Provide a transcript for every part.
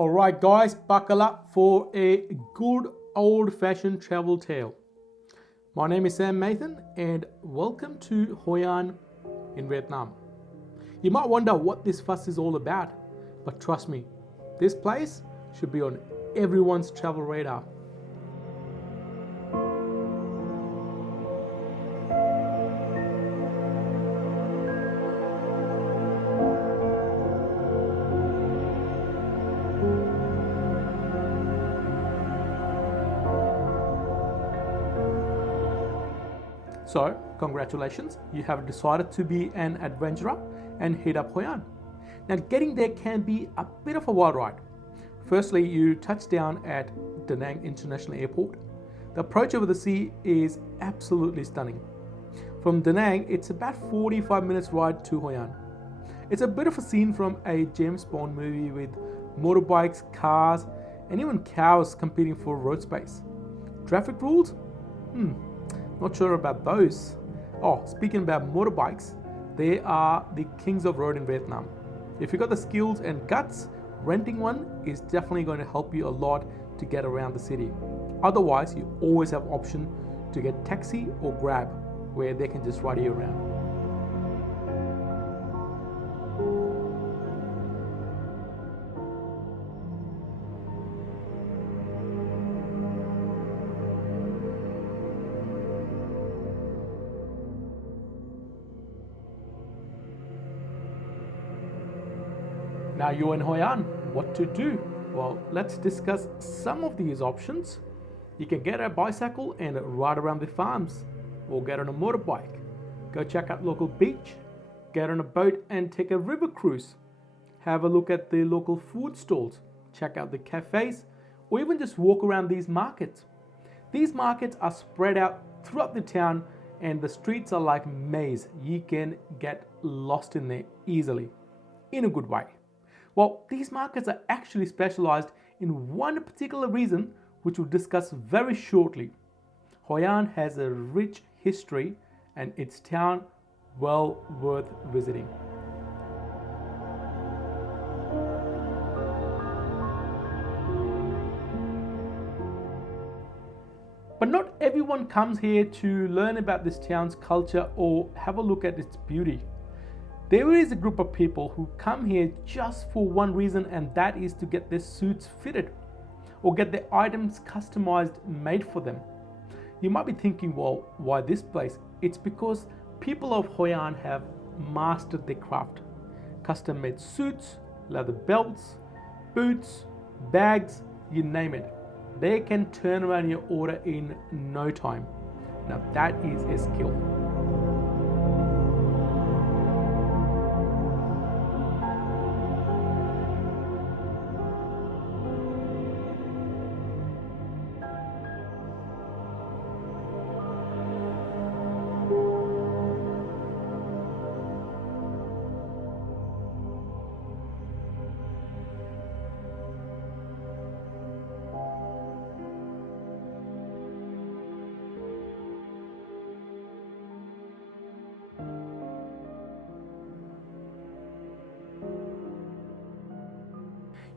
Alright guys, buckle up for a good old-fashioned travel tale. My name is Sam Mathan and welcome to Hội An in Vietnam. You might wonder what this fuss is all about, but trust me, this place should be on everyone's travel radar. So, congratulations, you have decided to be an adventurer and hit up Hội An. Now, getting there can be a bit of a wild ride. Firstly, you touch down at Da Nang International Airport. The approach over the sea is absolutely stunning. From Da Nang, it's about 45 minutes ride to Hội An. It's a bit of a scene from a James Bond movie with motorbikes, cars, and even cows competing for road space. Traffic rules? Not sure about those. Oh, speaking about motorbikes, they are the kings of road in Vietnam. If you got the skills and guts, renting one is definitely going to help you a lot to get around the city. Otherwise, you always have option to get taxi or Grab, where they can just ride you around. Now you're in Hội An, what to do? Well, let's discuss some of these options. You can get a bicycle and ride around the farms, or get on a motorbike. Go check out local beach, get on a boat and take a river cruise. Have a look at the local food stalls, check out the cafes, or even just walk around these markets. These markets are spread out throughout the town and the streets are like maze. You can get lost in there easily, in a good way. Well, these markets are actually specialized in one particular reason, which we'll discuss very shortly. Hội An has a rich history and its town well worth visiting. But not everyone comes here to learn about this town's culture or have a look at its beauty. There is a group of people who come here just for one reason, and that is to get their suits fitted or get their items customized, made for them. You might be thinking, well, why this place? It's because people of Hội An have mastered their craft. Custom made suits, leather belts, boots, bags, you name it. They can turn around your order in no time. Now that is a skill.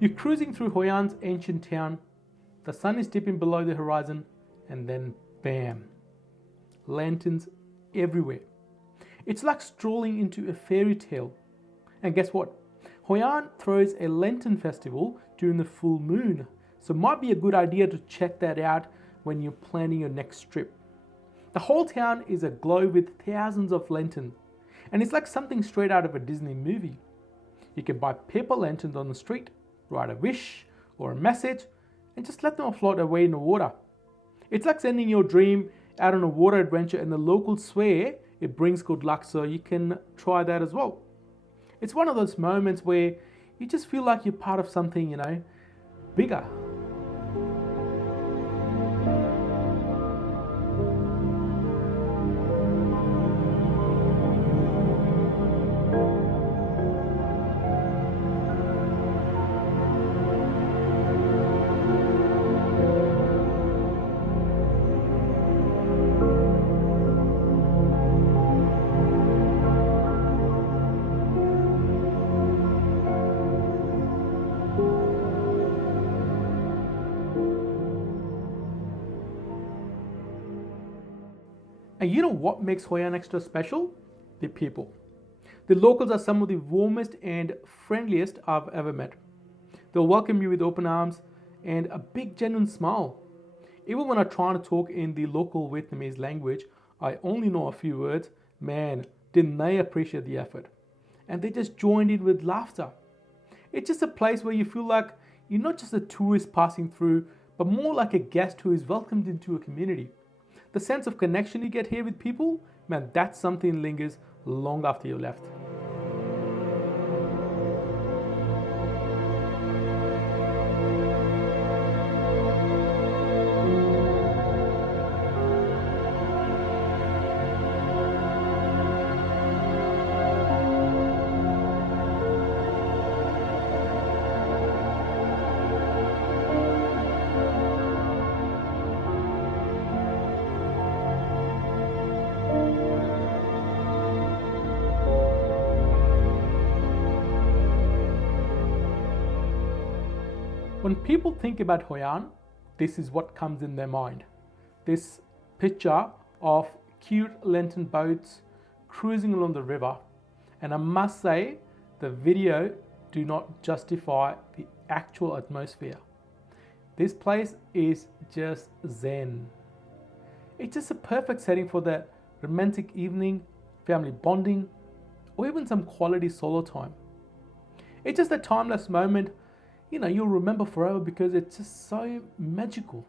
You're cruising through Hội An's ancient town, the sun is dipping below the horizon, and then bam, lanterns everywhere. It's like strolling into a fairy tale. And guess what? Hội An throws a lantern festival during the full moon, so it might be a good idea to check that out when you're planning your next trip. The whole town is aglow with thousands of lanterns, and it's like something straight out of a Disney movie. You can buy paper lanterns on the street, write a wish or a message, and just let them float away in the water. It's like sending your dream out on a water adventure, and the locals swear it brings good luck, so you can try that as well. It's one of those moments where you just feel like you're part of something, bigger. And you know what makes Hoi An extra special? The people. The locals are some of the warmest and friendliest I've ever met. They'll welcome you with open arms and a big genuine smile. Even when I try to talk in the local Vietnamese language, I only know a few words. Man, didn't they appreciate the effort? And they just joined in with laughter. It's just a place where you feel like you're not just a tourist passing through, but more like a guest who is welcomed into a community. The sense of connection you get here with people, man, that's something that lingers long after you left. When people think about Hoi An, this is what comes in their mind. This picture of cute lantern boats cruising along the river. And I must say, the video do not justify the actual atmosphere. This place is just zen. It's just a perfect setting for the romantic evening, family bonding, or even some quality solo time. It's just a timeless moment you'll remember forever because it's just so magical.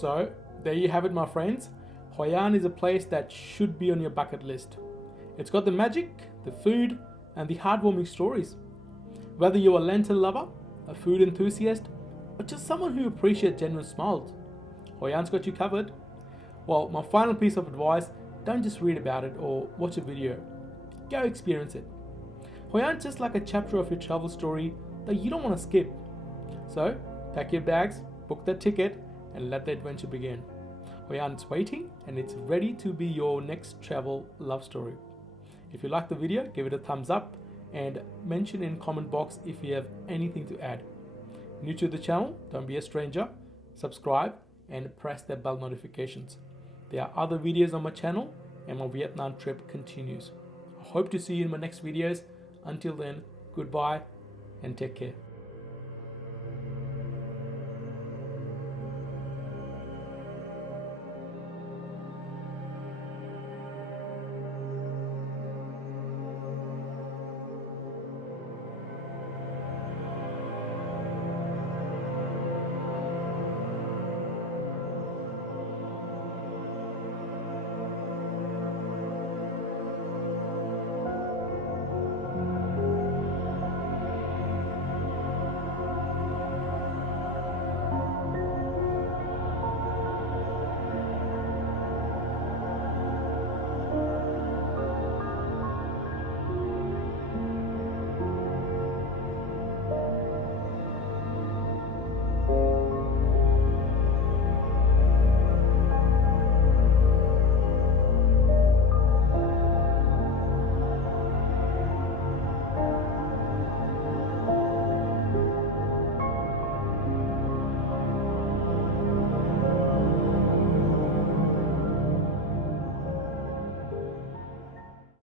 So, there you have it, my friends. Hoi An is a place that should be on your bucket list. It's got the magic, the food, and the heartwarming stories. Whether you're a lantern lover, a food enthusiast, or just someone who appreciates genuine smiles, Hoi An's got you covered. Well, my final piece of advice, don't just read about it or watch a video. Go experience it. Hoi An's just like a chapter of your travel story that you don't want to skip. So, pack your bags, book that ticket, and let the adventure begin. Hoi An is waiting and it's ready to be your next travel love story. If you like the video, give it a thumbs up and mention in comment box if you have anything to add. New to the channel, don't be a stranger, subscribe and press the bell notifications. There are other videos on my channel and my Vietnam trip continues. I hope to see you in my next videos. Until then, goodbye and take care.